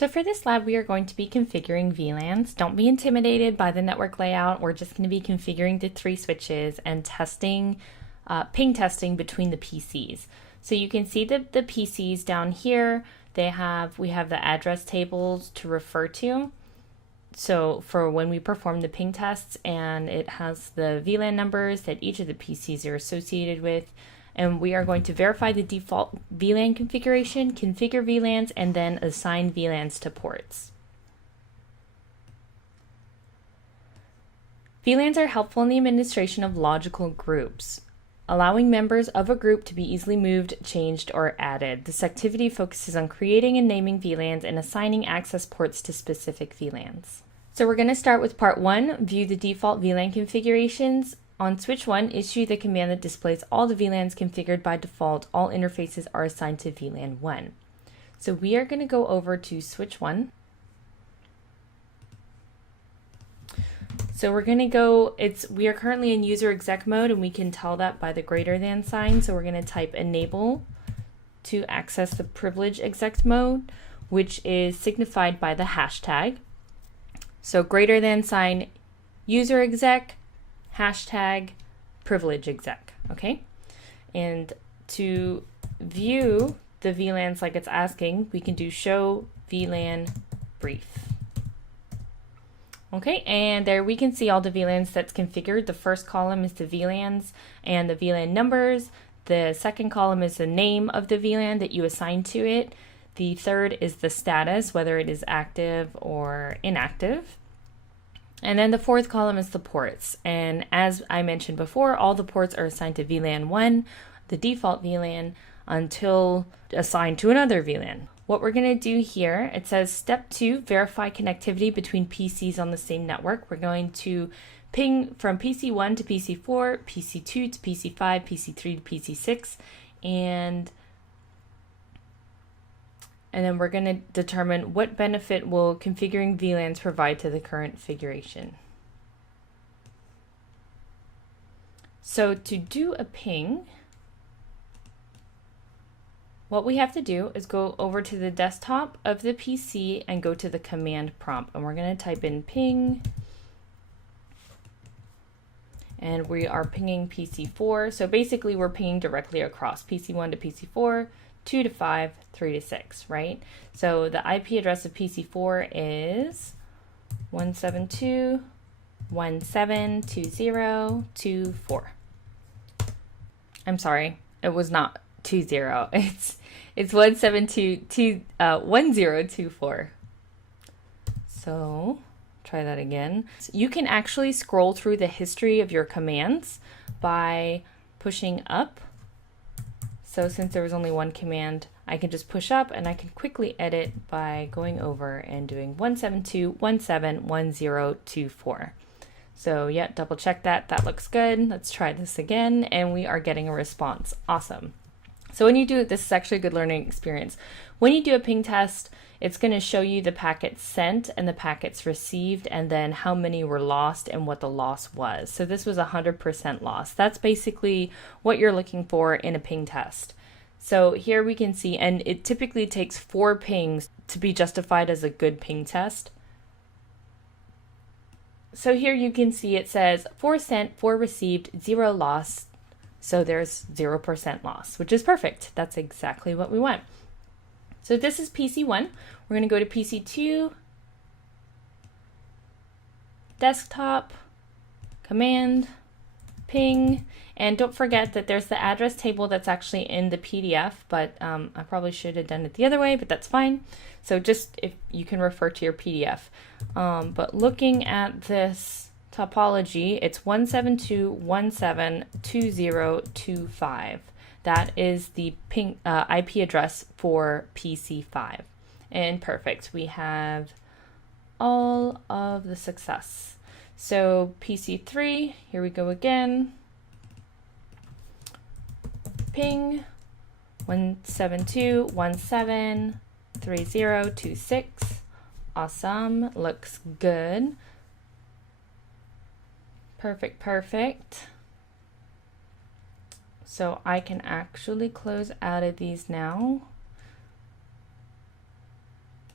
So for this lab, we are going to be configuring VLANs. Don't be intimidated by the network layout. We're just going to be configuring the 3 switches and testing, ping testing between the PCs. So you can see the PCs down here. We have the address tables to refer to. So for when we perform the ping tests, and it has the VLAN numbers that each of the PCs are associated with. And we are going to verify the default VLAN configuration, configure VLANs, and then assign VLANs to ports. VLANs are helpful in the administration of logical groups, allowing members of a group to be easily moved, changed, or added. This activity focuses on creating and naming VLANs and assigning access ports to specific VLANs. So we're going to start with part 1, view the default VLAN configurations. On switch 1, issue the command that displays all the VLANs configured by default. All interfaces are assigned to VLAN 1. So we are going to go over to switch 1. So we're going to go, we are currently in UserExec mode, and we can tell that by the greater than sign. So we're going to type enable to access the privilege exec mode, which is signified by the hashtag. So greater than sign UserExec hashtag privilege exec, okay? And to view the VLANs like it's asking, we can do show VLAN brief. Okay, and there we can see all the VLANs that's configured. The first column is the VLANs and the VLAN numbers. The second column is the name of the VLAN that you assign to it. The third is the status, whether it is active or inactive. And then the fourth column is the ports. And as I mentioned before, all the ports are assigned to VLAN 1, the default VLAN, until assigned to another VLAN. What we're going to do here, it says step 2, verify connectivity between PCs on the same network. We're going to ping from PC1 to PC4, PC2 to PC5, PC3 to PC6, and then we're going to determine what benefit will configuring VLANs provide to the current configuration. So to do a ping, what we have to do is go over to the desktop of the PC and go to the command prompt. And we're going to type in ping. And we are pinging PC4. So basically we're pinging directly across PC1 to PC4, 2 to 5, 3 to 6, right? So the IP address of PC4 is 172.172.0.24. I'm sorry, it was not 20. It's 172.10.24. So try that again. So you can actually scroll through the history of your commands by pushing up. So since there was only one command, I can just push up, and I can quickly edit by going over and doing 172.17.10.24. So yeah, double check that. That looks good. Let's try this again, and we are getting a response. Awesome. So when you do, this is actually a good learning experience. When you do a ping test, it's going to show you the packets sent and the packets received, and then how many were lost and what the loss was. So this was 100% loss. That's basically what you're looking for in a ping test. So here we can see, and it typically takes 4 pings to be justified as a good ping test. So here you can see it says 4 sent, 4 received, 0 lost. So there's 0% loss, which is perfect. That's exactly what we want. So this is PC1. We're going to go to PC2, desktop, command, ping, and don't forget that there's the address table that's actually in the PDF, but I probably should have done it the other way, but that's fine. So just if you can refer to your PDF. But looking at this topology, it's 172.172.0.25. That is the ping, IP address for PC5. And perfect, we have all of the success. So PC3, here we go again. Ping 172.17.30.26. Awesome, looks good. Perfect, perfect. So I can actually close out of these now.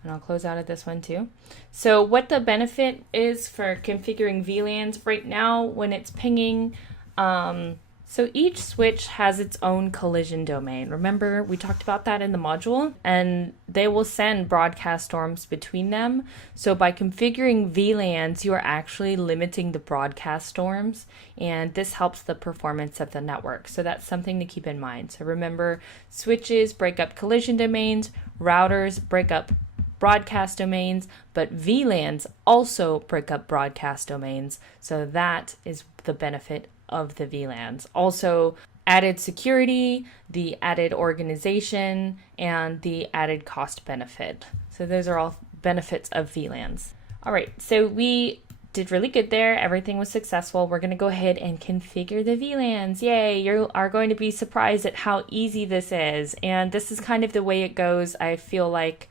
And I'll close out of this one too. So what the benefit is for configuring VLANs right now when it's pinging, so each switch has its own collision domain. Remember, we talked about that in the module, and they will send broadcast storms between them. So by configuring VLANs, you are actually limiting the broadcast storms, and this helps the performance of the network. So that's something to keep in mind. So remember, switches break up collision domains, routers break up broadcast domains, but VLANs also break up broadcast domains. So that is the benefit of the VLANs. Also, added security, the added organization, and the added cost benefit. So those are all benefits of VLANs. All right, so we did really good there. Everything was successful. We're going to go ahead and configure the VLANs. Yay, you are going to be surprised at how easy this is. And this is kind of the way it goes, I feel like,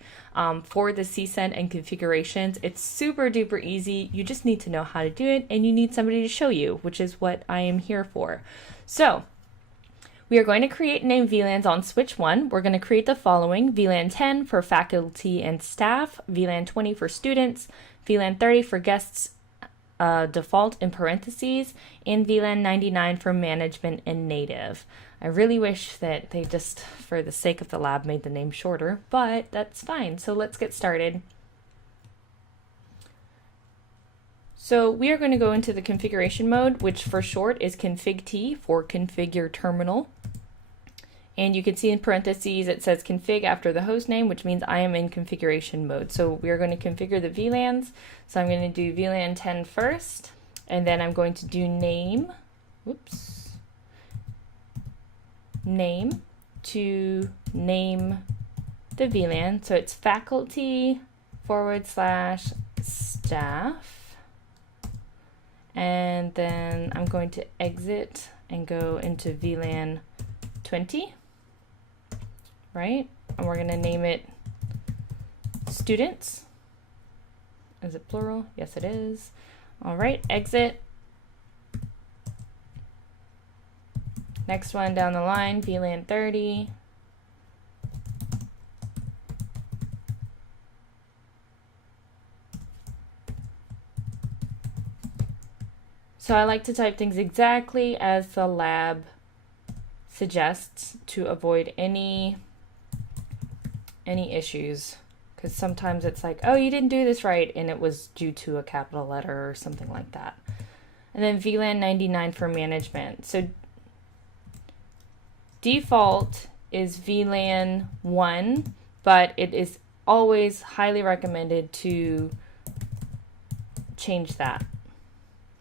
for the CSEN and configurations. It's super duper easy. You just need to know how to do it, and you need somebody to show you, which is what I am here for. So we are going to create and name VLANs on switch 1. We're going to create the following: VLAN 10 for faculty and staff, VLAN 20 for students, VLAN 30 for guests, default in parentheses, and VLAN 99 for management and native. I really wish that they just, for the sake of the lab, made the name shorter, but that's fine. So let's get started. So we are going to go into the configuration mode, which for short is config T for configure terminal. And you can see in parentheses it says config after the host name, which means I am in configuration mode. So we are going to configure the VLANs. So I'm going to do VLAN 10 first, and then I'm going to do name to name the VLAN. So it's faculty / staff. And then I'm going to exit and go into VLAN 20, right? And we're going to name it students. Is it plural? Yes, it is. All right, exit. Next one down the line, VLAN 30. So I like to type things exactly as the lab suggests to avoid any issues, because sometimes it's like, oh, you didn't do this right, and it was due to a capital letter or something like that. And then VLAN 99 for management. So default is VLAN 1, but it is always highly recommended to change that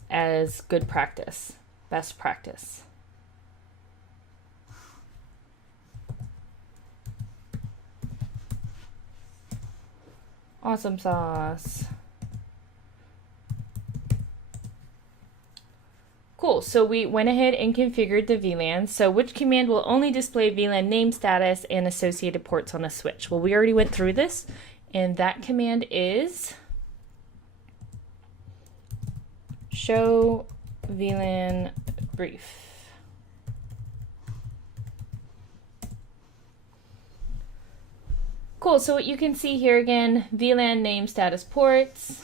as good practice, best practice. Awesome sauce. Cool, so we went ahead and configured the VLAN. So which command will only display VLAN name, status, and associated ports on a switch? Well, we already went through this, and that command is show VLAN brief. Cool, so what you can see here again, VLAN name, status, ports.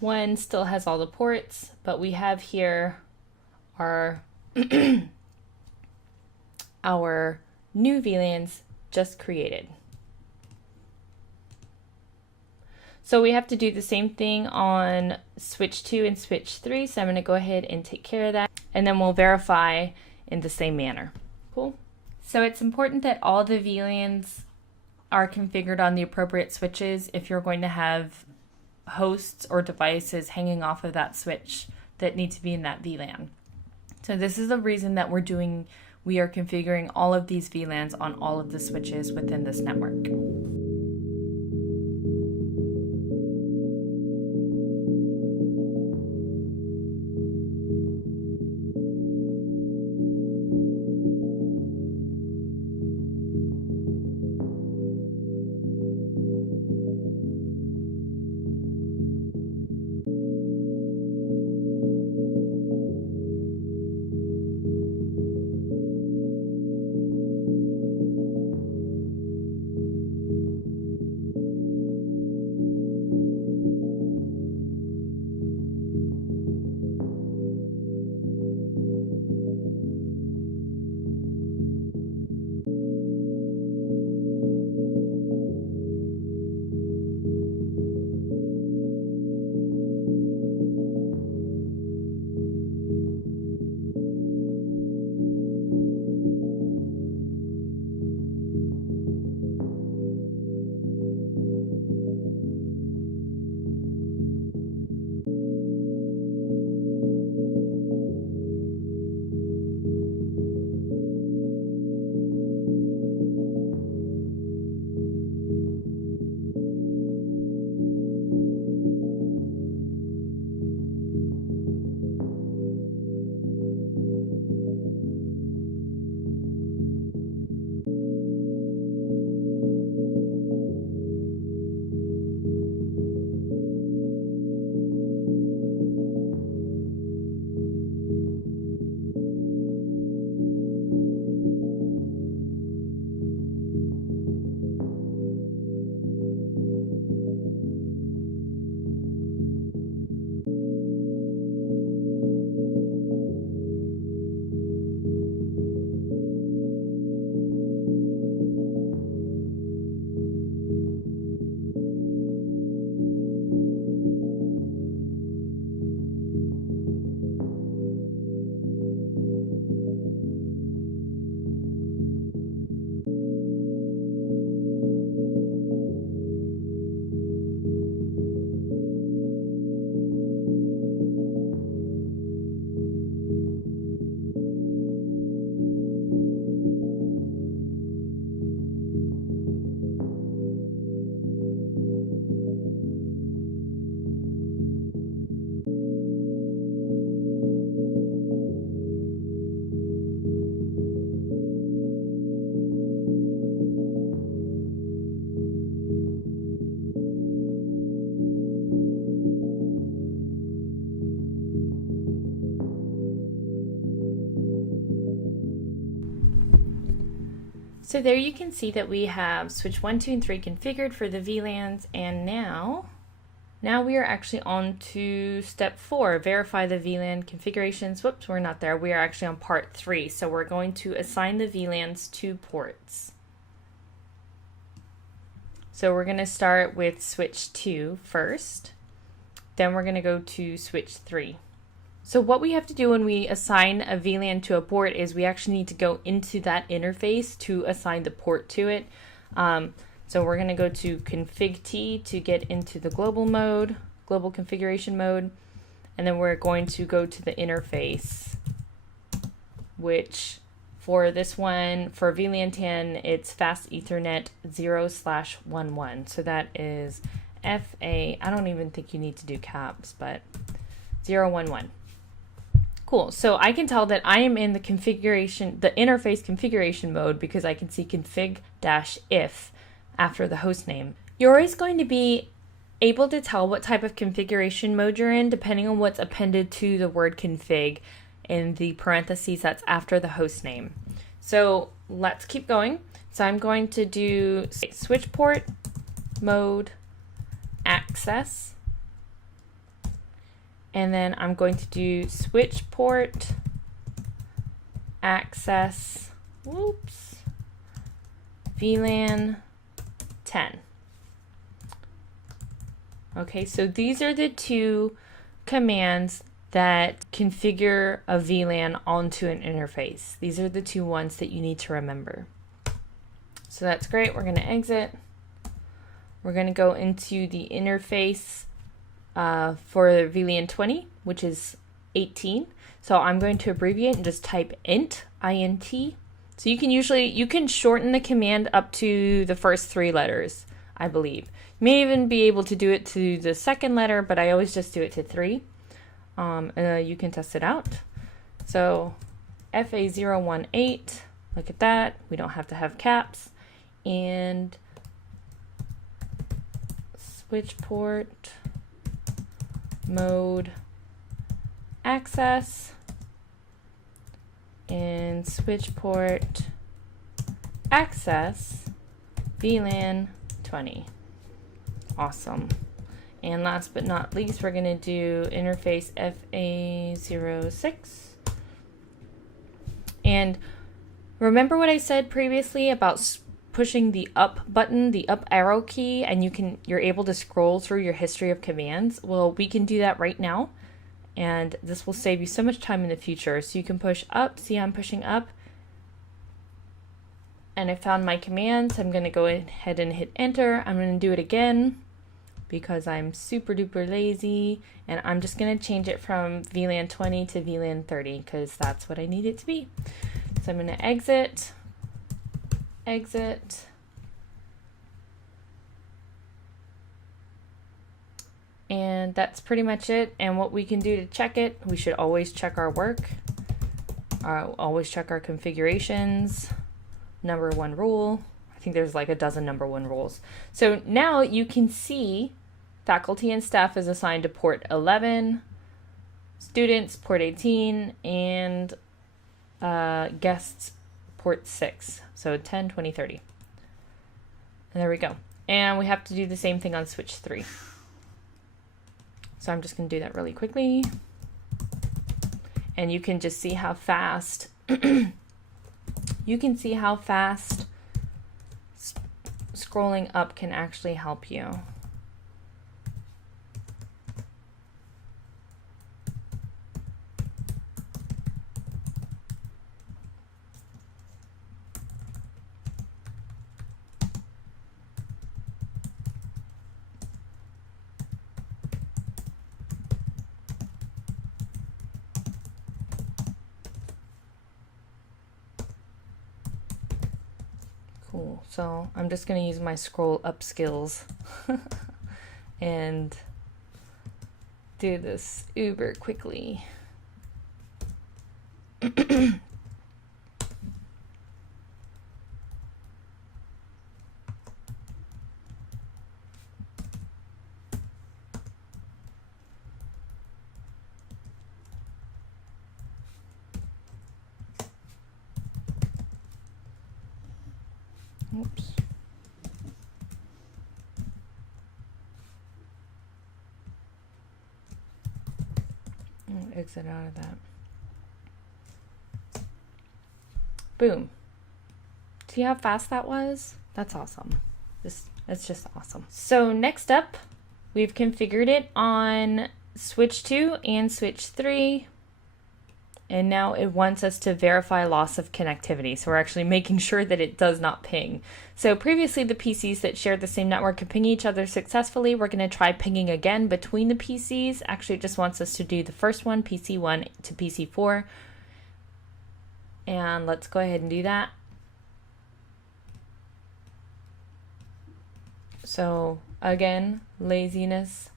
One still has all the ports, but we have here our our new VLANs just created. So we have to do the same thing on switch 2 and switch 3. So I'm going to go ahead and take care of that, and then we'll verify in the same manner. Cool. So it's important that all the VLANs are configured on the appropriate switches if you're going to have hosts or devices hanging off of that switch that need to be in that VLAN. So this is the reason that we are configuring all of these VLANs on all of the switches within this network. So there you can see that we have switch 1, 2, and 3 configured for the VLANs, and now we are actually on to step 4, verify the VLAN configurations. Whoops, we're not there. We are actually on part 3. So we're going to assign the VLANs to ports. So we're going to start with switch 2 first. Then we're going to go to switch 3. So what we have to do when we assign a VLAN to a port is we actually need to go into that interface to assign the port to it. So we're going to go to config T to get into the global mode, global configuration mode, and then we're going to go to the interface, which for this one, for VLAN 10, it's fast Ethernet 0/11. So that is FA, I don't even think you need to do caps, but 011. Cool, so I can tell that I am in the configuration, the interface configuration mode because I can see config-if after the host name. You're always going to be able to tell what type of configuration mode you're in depending on what's appended to the word config in the parentheses that's after the host name. So let's keep going. So I'm going to do switch port mode access, and then I'm going to do switch port access, VLAN 10. Okay, so these are the two commands that configure a VLAN onto an interface. These are the two ones that you need to remember. So that's great. We're going to exit. We're going to go into the interface for VLAN 20, which is 18. So I'm going to abbreviate and just type int, INT. So you can shorten the command up to the first 3 letters, I believe. You may even be able to do it to the second letter, but I always just do it to 3. You can test it out. So FA018, look at that. We don't have to have caps. And switch port mode access and switch port access VLAN 20. Awesome. And last but not least, we're going to do interface FA06. And remember what I said previously about pushing the up button, the up arrow key, and you're able to scroll through your history of commands? Well, we can do that right now, and this will save you so much time in the future. So you can push up. See, I'm pushing up, and I found my commands. I'm going to go ahead and hit enter. I'm going to do it again because I'm super duper lazy, and I'm just going to change it from VLAN 20 to VLAN 30 because that's what I need it to be. So I'm going to exit, and that's pretty much it. And what we can do to check it, we should always check our work, always check our configurations. Number 1 rule. I think there's like a dozen number 1 rules. So now you can see faculty and staff is assigned to port 11, students port 18, and guests port 6. So 10, 20, 30. And there we go. And we have to do the same thing on switch 3. So I'm just going to do that really quickly. And you can just see how fast scrolling up can actually help you. Cool. So I'm just going to use my scroll up skills and do this uber quickly. Exit out of that. Boom. See how fast that was? That's awesome. It's just awesome. So next up, we've configured it on switch 2 and switch 3. And now it wants us to verify loss of connectivity. So we're actually making sure that it does not ping. So previously the PCs that shared the same network could ping each other successfully. We're going to try pinging again between the PCs. Actually, it just wants us to do the first one, PC1 to PC4. And let's go ahead and do that. So again, laziness.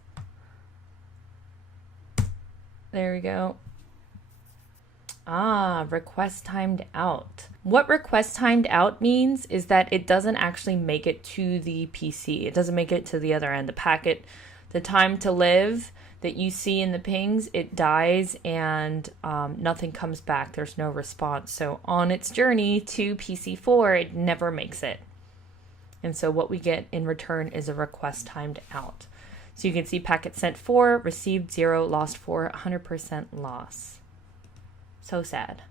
There we go. Request timed out. What request timed out means is that it doesn't actually make it to the PC. It doesn't make it to the other end. The packet, the time to live that you see in the pings, it dies and nothing comes back. There's no response. So on its journey to PC4, it never makes it. And so what we get in return is a request timed out. So you can see packet sent 4, received 0, lost 4, 100% loss. So sad.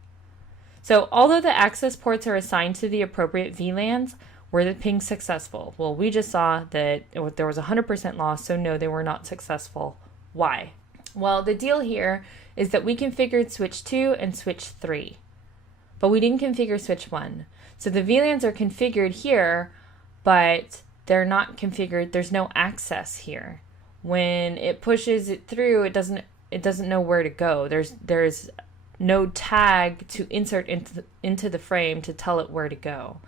So although the access ports are assigned to the appropriate VLANs, were the pings successful? Well, we just saw that there was 100% loss, so no, they were not successful. Why? Well, the deal here is that we configured switch 2 and switch 3, but we didn't configure switch 1. So the VLANs are configured here, but they're not configured. There's no access here. When it pushes it through, it doesn't know where to go. There's no tag to insert into the frame to tell it where to go.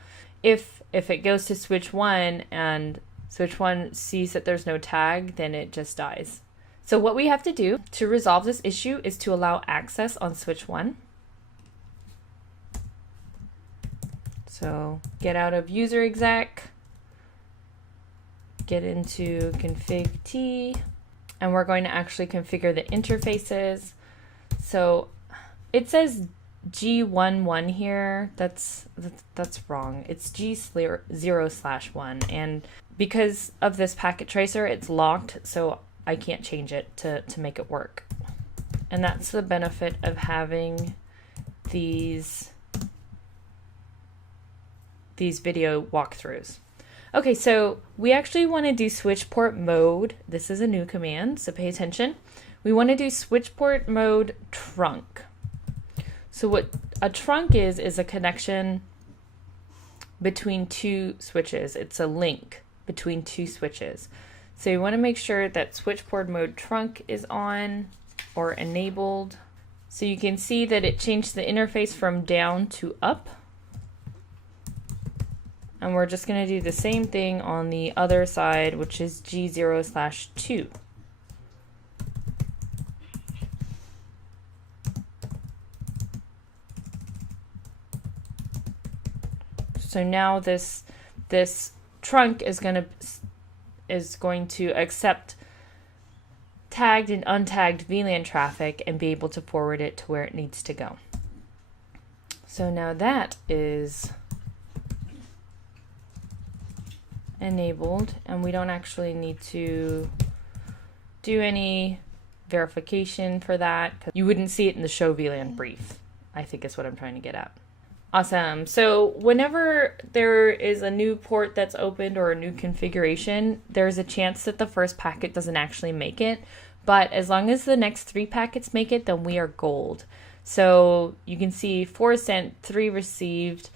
If it goes to switch 1 and switch 1 sees that there's no tag, then it just dies. So what we have to do to resolve this issue is to allow access on switch 1. So get out of UserExec, get into config T, and we're going to actually configure the interfaces. So it says G11 here. That's wrong. It's G0/1, and because of this packet tracer, it's locked, so I can't change it to make it work. And that's the benefit of having these video walkthroughs. Okay, so we actually want to do switch port mode. This is a new command, so pay attention. We want to do switch port mode trunk. So what a trunk is a connection between two switches. It's a link between two switches. So you want to make sure that switch port mode trunk is on or enabled. So you can see that it changed the interface from down to up. And we're just going to do the same thing on the other side, which is G0/2. So now this trunk is going to accept tagged and untagged VLAN traffic and be able to forward it to where it needs to go. So now that is enabled, and we don't actually need to do any verification for that, because you wouldn't see it in the show VLAN brief, I think is what I'm trying to get at. Awesome. So whenever there is a new port that's opened or a new configuration, there's a chance that the first packet doesn't actually make it, but as long as the next 3 packets make it, then we are gold. So you can see 4 sent, 3 received,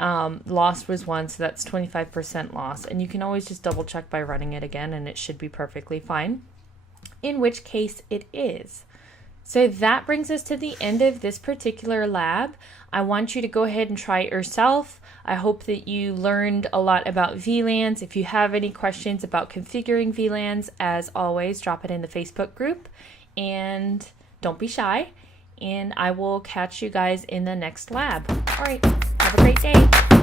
lost was 1, so that's 25% loss, and you can always just double check by running it again and it should be perfectly fine, in which case it is. So that brings us to the end of this particular lab. I want you to go ahead and try it yourself. I hope that you learned a lot about VLANs. If you have any questions about configuring VLANs, as always, drop it in the Facebook group, and don't be shy, and I will catch you guys in the next lab. All right, have a great day.